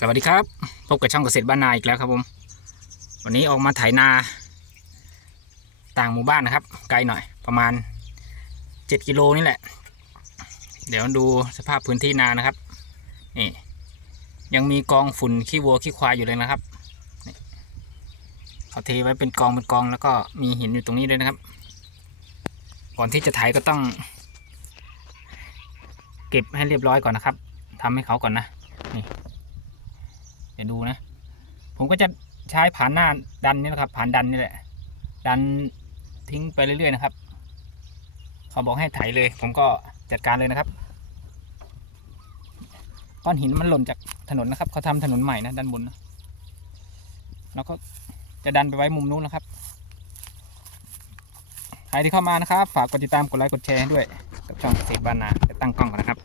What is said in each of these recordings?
สวัสดีครับ พบกับช่องเกษตรบ้านนาอีกแล้วครับผม วันนี้ออกมาไถนา ต่างหมู่บ้านนะครับ ไกลหน่อยประมาณเจ็ดกิโลนี่แหละ เดี๋ยวดูสภาพพื้นที่นานะครับนี่ยังมีกองฝุ่นขี้วัวขี้ควายอยู่เลยนะครับเขาเทไว้เป็นกองเป็นกองแล้วก็มีหินอยู่ตรงนี้ด้วยนะครับ ก่อนที่จะไถก็ต้อง เก็บให้เรียบร้อยก่อนนะครับทำให้เขาก่อนนะนี่ เดี๋ยวดูนะ ผมก็จะใช้ผ่านหน้าดันนี่นะครับ ผ่านดันนี่แหละ ดันทิ้งไปเรื่อยๆนะครับ เขาบอกให้ไถเลย ผมก็จัดการเลยนะครับก้อนหินมันหล่นจากถนนนะครับเขาทำถนนใหม่นะด้านบนนะแล้วก็จะดันไปไว้มุมนู้นนะครับใครที่เข้ามานะครับ ฝากกดติดตามกดไลค์กดแชร์ด้วยกับช่องเกษตรบ้านนาจะตั้งกล้องก่อนนะครับ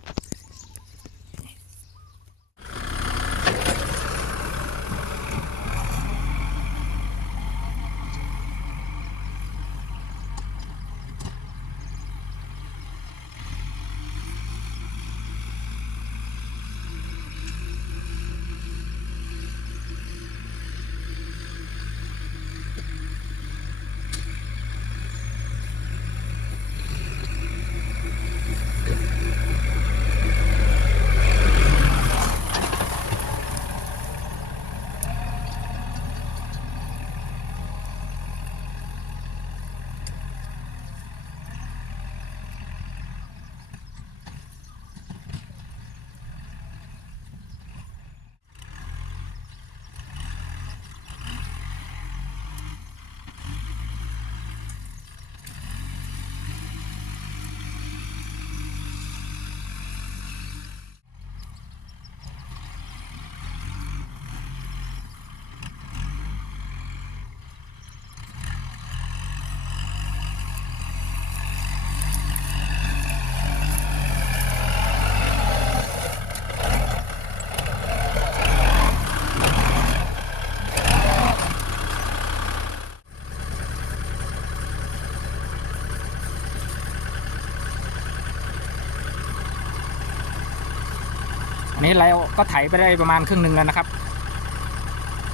นี้เราก็ไถไปได้ประมาณครึ่งหนึ่งแล้วนะครับ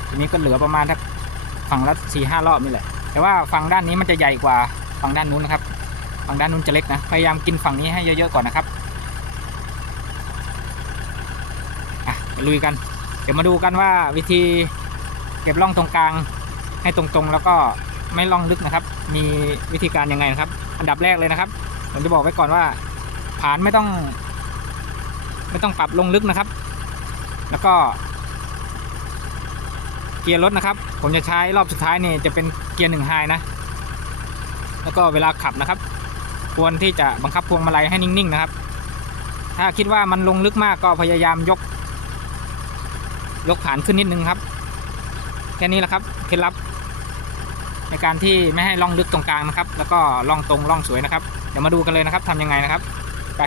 ทีนี้ก็เหลือประมาณทักฝั่งละสี่ห้ารอบนี่แหละ แต่ว่าฝั่งด้านนี้มันจะใหญ่กว่าฝั่งด้านนู้นนะครับ ฝั่งด้านนู้นจะเล็กนะ พยายามกินฝั่งนี้ให้เยอะๆก่อนนะครับอะลุยกัน เดี๋ยวมาดูกันว่าวิธีเก็บร่องตรงกลางให้ตรงๆ แล้วก็ไม่ร่องลึกนะครับ มีวิธีการยังไงนะครับ อันดับแรกเลยนะครับ ผมจะบอกไว้ก่อนว่าฐานไม่ต้อง ไม่ต้องปรับลงลึกนะครับ แล้วก็ เกียร์รถนะครับ ผมจะใช้รอบสุดท้ายนี่จะเป็นเกียร์หนึ่งไฮนะ แล้วก็เวลาขับนะครับ ควรที่จะบังคับพวงมาลัยให้นิ่งๆนะครับ ถ้าคิดว่ามันลงลึกมากก็พยายามยก ยกฐานขึ้นนิดนึงครับ แค่นี้แหละครับเคล็ดลับในการที่ไม่ให้ล่องลึกตรงกลางนะครับ แล้วก็ล่องตรงล่องสวยนะครับ เดี๋ยวมาดูกันเลยนะครับทำยังไงนะครับ ไป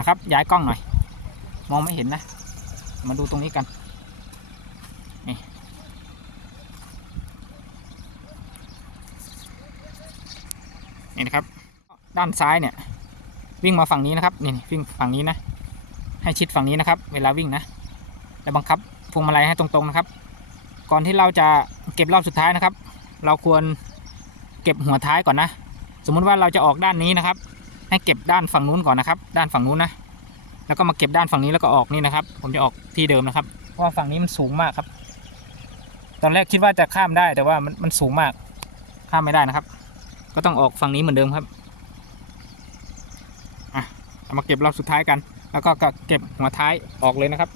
นะครับ ย้ายกล้องหน่อย มองไม่เห็นนะ มาดูตรงนี้กัน นี่ นี่นะครับ ด้านซ้ายเนี่ย วิ่งมาฝั่งนี้นะครับ นี่วิ่งฝั่งนี้นะ ให้ชิดฝั่งนี้นะครับ เวลาวิ่งนะ แล้วบังคับพวงมาลัยให้ตรงๆนะครับ ก่อนที่เราจะเก็บรอบสุดท้ายนะครับ เราควรเก็บหัวท้ายก่อนนะ สมมุติว่าเราจะออกด้านนี้นะครับ ให้เก็บด้านฝั่งนู้นก่อนนะครับ ด้านฝั่งนู้นนะแล้วก็มาเก็บด้านฝั่งนี้แล้วก็ออกนี่นะครับ ผมจะออกที่เดิมนะครับเพราะว่าฝั่งนี้มันสูงมากครับ ตอนแรกคิดว่าจะข้ามได้แต่ว่ามันมันสูงมาก ข้ามไม่ได้นะครับ ก็ต้องออกฝั่งนี้เหมือนเดิมครับอะมาเก็บรอบสุดท้ายกัน แล้วก็เก็บหัวท้ายออกเลยนะครับ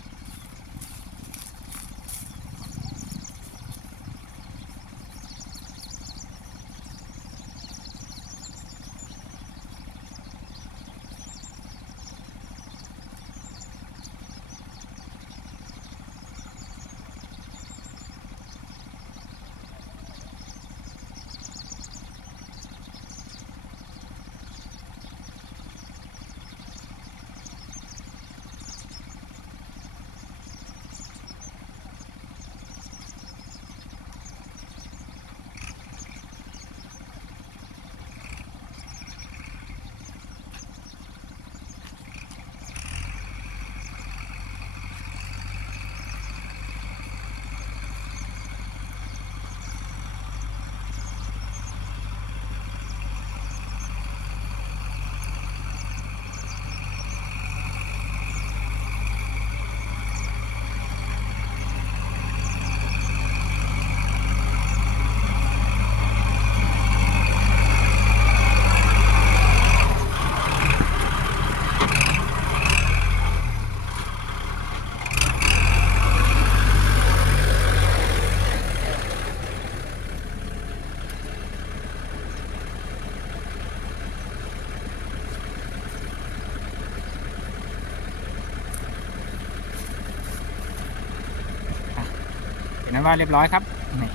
ว่าเรียบร้อยครับนี่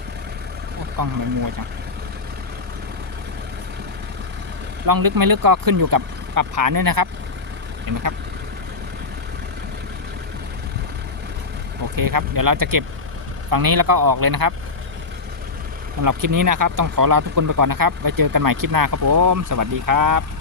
กล้องทำไมมัวจังลองลึกไม่ลึกก็ขึ้นอยู่กับปรับผานด้วยนะครับ เห็นไหมครับ โอเคครับ เดี๋ยวเราจะเก็บฝั่งนี้แล้วก็ออกเลยนะครับสำหรับคลิปนี้นะครับ ต้องขอลาทุกคนไปก่อนนะครับ ไว้เจอกันใหม่คลิปหน้าครับผม สวัสดีครับ